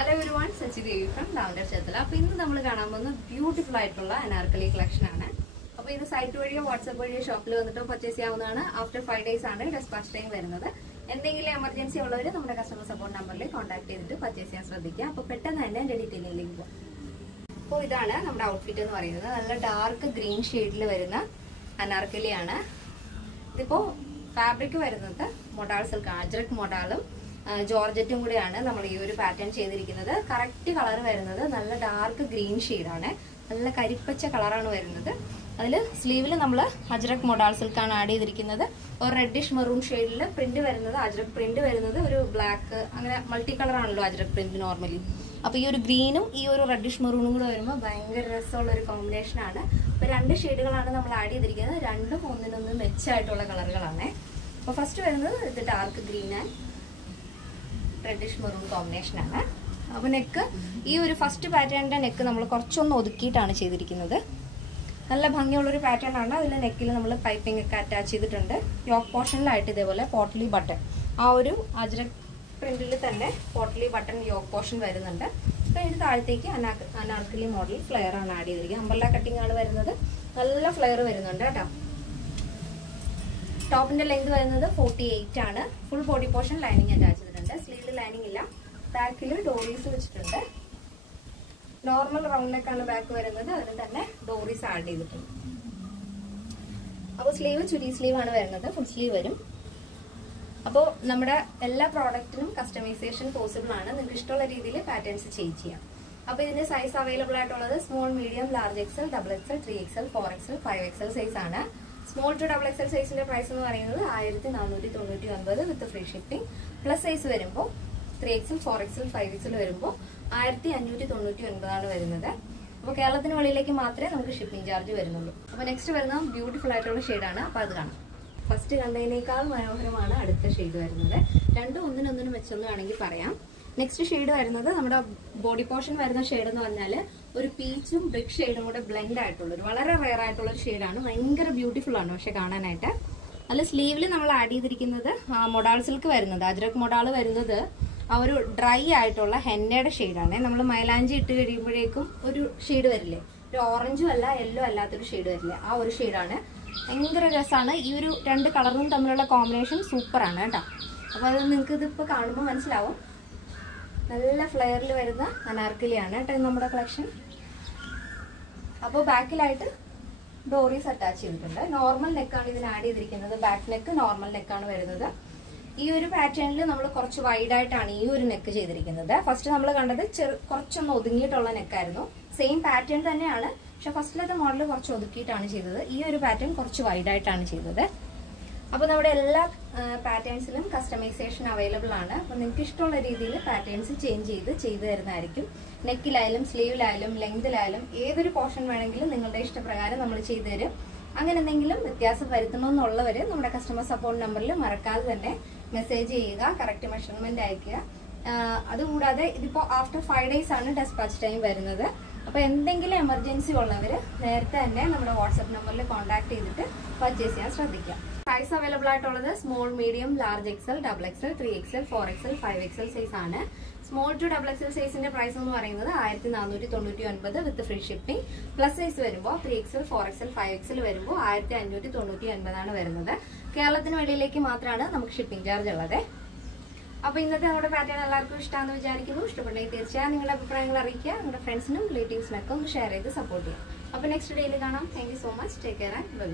Hello everyone, Sachi Devi from Lavender Chethala. Now, we will see a beautiful anarkali collection. Now, this site via WhatsApp via shop purchase after 5 days dispatch time. Any emergency customer support number contact purchase. Now, this is our outfit. This dark green shade anarkali. This fabric modal silk ajrak modal. Georgette കൂടിയാണ് നമ്മൾ ഈ ഒരു pattern ചെയ്തിരിക്കുന്നത് correct colour വരുന്നത് നല്ല dark green shade ആണ് നല്ല കരിപ്പച്ച colour ആണ് വരുന്നത് അതിൽ സ്ലീവിൽ നമ്മൾ അജ്രക് മോഡൽ സിൽക്ക് ആണ് ആഡ് ചെയ്തിരിക്കുന്നത് ഒരു റെഡിഷ് മെറൂൺ ഷെയ്ഡിൽ പ്രിന്റ് വരുന്നത് അജ്രക് പ്രിന്റ് വരുന്നത് ഒരു ബ്ലാക്ക് അങ്ങനെ മൾട്ടി കളർ ആണല്ലോ അജ്രക് പ്രിന്റ് നോർമലി അപ്പോൾ ഈ ഒരു ഗ്രീനും ഈ ഒരു റെഡിഷ് മെറൂണും കൂടി വരുമ്പോൾ ഭയങ്കര രസമുള്ള ഒരു കോമ്പിനേഷൻ ആണ് അപ്പോൾ രണ്ട് ഷെയ്ഡുകളാണ് നമ്മൾ ആഡ് ചെയ്തിരിക്കുന്നത് രണ്ടും ഒന്നിനൊന്ന് മെച്ചായിട്ടുള്ള കളറുകളാണ് അപ്പോൾ ഫസ്റ്റ് വരുന്നത് ഇത് dark green and reddish maroon combination ആണ് അപ്പോൾ നെക്ക് ഈ ഒരു ഫസ്റ്റ് പാറ്റേണിന്റെ നെക്ക് നമ്മൾ കുറച്ചൊന്ന് ഒതുക്കിയിട്ടാണ് ചെയ്തിരിക്കുന്നത് നല്ല ഭംഗിയുള്ള ഒരു പാറ്റേൺ ആണ് അതിലെ നെക്കിൽ നമ്മൾ പൈപ്പിംഗ് ഒക്കെ അറ്റാച്ച് ചെയ്തിട്ടുണ്ട് യോക്ക് പോർഷനിലായിട്ട് ഇതേപോലെ പോട്ട്ലി ബട്ടൺ ആ ഒരു അജ്രക് പ്രിന്റിൽ തന്നെ പോട്ട്ലി ബട്ടൺ യോക്ക് പോർഷൻ വരുന്നുണ്ട് അപ്പോൾ ഇതിന് താഴത്തേക്ക് അനാർക്കലി മോഡൽ ഫ്ലെയർ ആണ് ആഡ് ചെയ്തിരിക്കുന്നത് അംബ്രല്ല കട്ടിംഗ് ആണ് വരുന്നത് നല്ല ഫ്ലെയർ വരുന്നുണ്ട് കേട്ടോ ടോപ്പിന്റെ ലെങ്ത് വരുന്നത് 48 ആണ് full body portion lining attach ചെയ്തിട്ടുണ്ട് സ്ലീവിൽ ലൈനിങ് ഇല്ല ബാക്കിൽ ഡോറീസ് വെച്ചിട്ടുണ്ട് നോർമൽ റൗണ്ട് നെക്ക് ആണ് ബാക്ക് വരുന്നത് അതിന് തന്നെ ഡോറീസ് ആഡ് ചെയ്തിട്ടുണ്ട് അപ്പോൾ സ്ലീവ് ചുരി സ്ലീവ് ആണ് വരുന്നത് ഫുൾ സ്ലീവ് വരും അപ്പോൾ നമ്മുടെ എല്ലാ പ്രോഡക്റ്റിനും കസ്റ്റമൈസേഷൻ പോസിബിൾ ആണ് നിങ്ങൾക്ക് ഇഷ്ടമുള്ള രീതിയിൽ പാറ്റേൺസ് ചേഞ്ച് ചെയ്യാം അപ്പോൾ ഇതിന്റെ സൈസ് അവൈലബിൾ ആയിട്ടുള്ളത് small medium large XL double XL 3XL 4XL 5XL size ആണ് Small to double XL size price is 1499 with the free shipping. Plus size 3XL, 4XL, 5XL വരുമ്പോൾ 1599 ആണ് വരുന്നത്. അപ്പോൾ കേരളത്തിന് വെളിയിലേക്ക് മാത്രമേ നമുക്ക് ഷിപ്പിംഗ് ചാർജ് വരുന്നുള്ളൂ. അപ്പോൾ നെക്സ്റ്റ് വരുന്ന ബ്യൂട്ടിഫുൾ ആയിട്ടുള്ള ഷെയ്ഡ് ആണ്. അപ്പോൾ അത് കാണാം. ഫസ്റ്റ് കണ്ടതിനേക്കാൾ മനോഹരമാണ് അടുത്ത ഷെയ്ഡ് വരുന്നത്. രണ്ടും ഒന്നിനൊന്നിനും വെച്ചൊന്ന് വേണമെങ്കിൽ പറയാം. നെക്സ്റ്റ് ഷെയ്ഡ് വരുന്നത് നമ്മുടെ ബോഡി പോർഷൻ വരുന്ന ഷെയ്ഡ് എന്ന് പറഞ്ഞാൽ ഒരു പീച്ചും ബ്രിക്ക് ഷെയ്ഡും കൂടെ ബ്ലെൻഡ് ആയിട്ടുള്ള ഒരു വളരെ റെയർ ആയിട്ടുള്ള ഒരു ഷെയ്ഡാണ് ഭയങ്കര ബ്യൂട്ടിഫുൾ ആണ് പക്ഷെ കാണാനായിട്ട് അല്ല സ്ലീവിൽ നമ്മൾ ആഡ് ചെയ്തിരിക്കുന്നത് മൊഡാൾ സിൽക്ക് വരുന്നത് അജ്രക് മൊഡാൾ വരുന്നത് ആ ഒരു ഡ്രൈ ആയിട്ടുള്ള ഹെന്നയുടെ ഷെയ്ഡാണ് നമ്മൾ മൈലാഞ്ചി ഇട്ട് കഴിയുമ്പോഴേക്കും ഒരു ഷെയ്ഡ് വരില്ലേ ഒരു ഓറഞ്ചും അല്ല യെല്ലോ അല്ലാത്തൊരു ഷെയ്ഡ് വരില്ലേ ആ ഒരു ഷെയ്ഡാണ് ഭയങ്കര രസമാണ് ഈ ഒരു രണ്ട് കളറും തമ്മിലുള്ള കോമ്പിനേഷൻ സൂപ്പറാണ് കേട്ടോ അപ്പോൾ അത് നിങ്ങൾക്ക് ഇതിപ്പോൾ കാണുമ്പോൾ മനസ്സിലാവും നല്ല ഫ്ലെയറിൽ വരുന്ന അനാർക്കലിയാണ് കേട്ടോ നമ്മുടെ കളക്ഷൻ അപ്പോൾ ബാക്കിലായിട്ട് ഡോറീസ് അറ്റാച്ച് ചെയ്തിട്ടുണ്ട് നോർമൽ നെക്കാണ് ഇതിന് ആഡ് ചെയ്തിരിക്കുന്നത് ബാക്ക് നെക്ക് നോർമൽ നെക്കാണ് വരുന്നത് ഈ ഒരു പാറ്റേണിൽ നമ്മൾ കുറച്ച് വൈഡ് ആയിട്ടാണ് ഈ ഒരു നെക്ക് ചെയ്തിരിക്കുന്നത് ഫസ്റ്റ് നമ്മൾ കണ്ടത് കുറച്ചൊന്ന് ഒതുങ്ങിയിട്ടുള്ള നെക്കായിരുന്നു സെയിം പാറ്റേൺ തന്നെയാണ് പക്ഷെ ഫസ്റ്റിലത്തെ മോഡൽ കുറച്ച് ഒതുക്കിയിട്ടാണ് ചെയ്തത് ഈ ഒരു പാറ്റേൺ കുറച്ച് വൈഡ് ആയിട്ടാണ് ചെയ്തത് അപ്പോൾ നമ്മുടെ എല്ലാ പാറ്റേൺസിലും കസ്റ്റമൈസേഷൻ അവൈലബിൾ ആണ് അപ്പോൾ നിങ്ങൾക്ക് ഇഷ്ടമുള്ള രീതിയിൽ പാറ്റേൺസ് ചെയ്ത് തരുന്നതായിരിക്കും നെക്കിലായാലും സ്ലീവിലായാലും ലെങ്തിലായാലും ഏതൊരു പോർഷൻ വേണമെങ്കിലും നിങ്ങളുടെ ഇഷ്ടപ്രകാരം നമ്മൾ ചെയ്തു തരും അങ്ങനെ എന്തെങ്കിലും വ്യത്യാസം വരുത്തണമെന്നുള്ളവർ നമ്മുടെ കസ്റ്റമർ സപ്പോർട്ട് നമ്പറിൽ മറക്കാതെ തന്നെ മെസ്സേജ് ചെയ്യുക കറക്റ്റ് മെഷർമെന്റ് അയക്കുക അതുകൂടാതെ ഇതിപ്പോൾ ആഫ്റ്റർ 5 days ആണ് ഡെസ്പാച്ച് ടൈം വരുന്നത് അപ്പോൾ എന്തെങ്കിലും എമർജൻസി ഉള്ളവർ നേരത്തെ തന്നെ നമ്മുടെ വാട്സ്ആപ്പ് നമ്പറിൽ കോൺടാക്ട് ചെയ്തിട്ട് പർച്ചേസ് ചെയ്യാൻ ശ്രദ്ധിക്കുക സൈസ് അവൈലബിൾ ആയിട്ടുള്ളത് small medium large XL double XL 3XL 4XL 5XL size ആണ് സ്മോൾ ടു ഡബിൾ എക്സൽ സൈസിന്റെ പ്രൈസ് എന്ന് പറയുന്നത് 1499 with free shipping plus size വരുമ്പോൾ 3XL 4XL 5XL വരുമ്പോൾ 1599 ആണ് വരുന്നത് കേരളത്തിന് വെളിയിലേക്ക് മാത്രമാണ് നമുക്ക് ഷിപ്പിംഗ് ചാർജ് ഉള്ളത് അപ്പോൾ ഇന്നത്തെ നമ്മുടെ പാറ്റേൺ എല്ലാവർക്കും ഇഷ്ടമാണെന്ന് വിചാരിക്കുന്നു ഇഷ്ടപ്പെട്ടെങ്കിൽ തീർച്ചയായും നിങ്ങളുടെ അഭിപ്രായങ്ങൾ അറിയിക്കുക നിങ്ങളുടെ ഫ്രണ്ട്സിനും റിലേറ്റീവ്സിനൊക്കെ ഒന്ന് ഷെയർ ചെയ്ത് സപ്പോർട്ട് ചെയ്യാം അപ്പോൾ നെക്സ്റ്റ് ഡേയിൽ കാണാം thank you so much take care and by